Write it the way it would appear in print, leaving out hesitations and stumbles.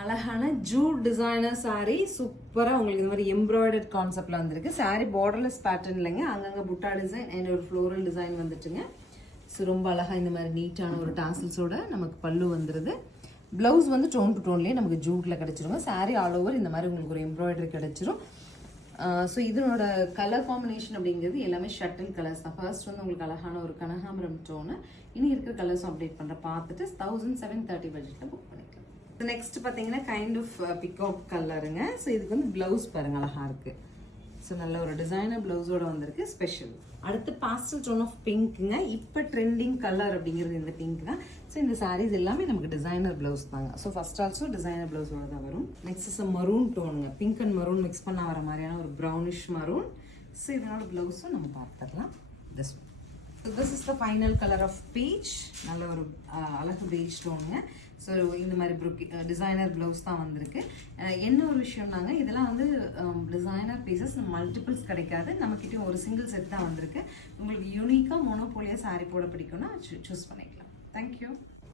அழகான Jude designer sari சூப்பராக உங்களுக்கு இந்த மாதிரி எம்ப்ராய்டர்ட் கான்செப்டில் வந்திருக்கு. சாரீ பார்டர்லெஸ் பேட்டர்ன் இல்லைங்க, அங்கங்கே புட்டா டிசைன் அண்ட் ஒரு ஃப்ளோரல் டிசைன் வந்துட்டுங்க. ஸோ ரொம்ப அழகாக இந்த மாதிரி நீட்டான ஒரு டாசல்ஸோட நமக்கு பல்லு வந்துடுது. ப்ளவுஸ் வந்து டோன் டு டோன்லேயே நமக்கு ஜூட்டில் கிடச்சிருங்க. சாரீ ஆல் ஓவர் இந்த மாதிரி உங்களுக்கு ஒரு எம்ப்ராய்டரி கிடச்சிரும். ஸோ இதனோட கலர் காம்பினேஷன் அப்படிங்கிறது எல்லாமே ஷட்டில் கலர்ஸ் தான். ஃபர்ஸ்ட் வந்து உங்களுக்கு அழகான ஒரு கனகாம்பரம் டோனு, இனி இருக்கிற கலர்ஸும் அப்டேட் பண்ணுறேன். பார்த்துட்டு 1730 பட்ஜெட்டில் புக் பண்ணிக்கலாம். நெக்ஸ்ட் பார்த்தீங்கன்னா கைண்ட் ஆஃப் பிகாக் கலருங்க. ஸோ இதுக்கு வந்து ப்ளவுஸ் பாருங்க அழகாக இருக்குது. ஸோ நல்ல ஒரு டிசைனர் ப்ளவுஸோட வந்திருக்கு ஸ்பெஷல். அடுத்து பாஸ்டல் டோன் ஆஃப் பிங்க்குங்க. இப்போ ட்ரெண்டிங் கலர் அப்படிங்கிறது இந்த பிங்க் தான். ஸோ இந்த சாரீஸ் எல்லாமே நமக்கு டிசைனர் ப்ளவுஸ் தாங்க. ஸோ ஃபர்ஸ்ட் ஆல்சோ டிசைனர் ப்ளவுஸோட தான் வரும். நெக்ஸ்ட் இஸ் மரூன் டோனுங்க. பிங்க் அண்ட் மரூன் மிக்ஸ் பண்ண வர மாதிரியான ஒரு ப்ரௌனிஷ் மரூன். ஸோ இதனோட ப்ளவுஸும் நம்ம பார்த்துடலாம். This one. So this is the final colour of peach. நல்ல ஒரு அழகு பீச் டோனுங்க. ஸோ இந்த மாதிரி டிசைனர் ப்ளவுஸ் தான் வந்திருக்கு. என்ன ஒரு விஷயம்னாங்க, இதெல்லாம் வந்து டிசைனர் பீசஸ் மல்டிபிள்ஸ் கிடைக்காது. நம்மக்கிட்டே ஒரு சிங்கிள் செட் தான் வந்திருக்கு. உங்களுக்கு யூனிக்காக மோனோபோலியா சாரீ போட பிடிக்கும்னா சூஸ் பண்ணிக்கலாம். தேங்க்யூ.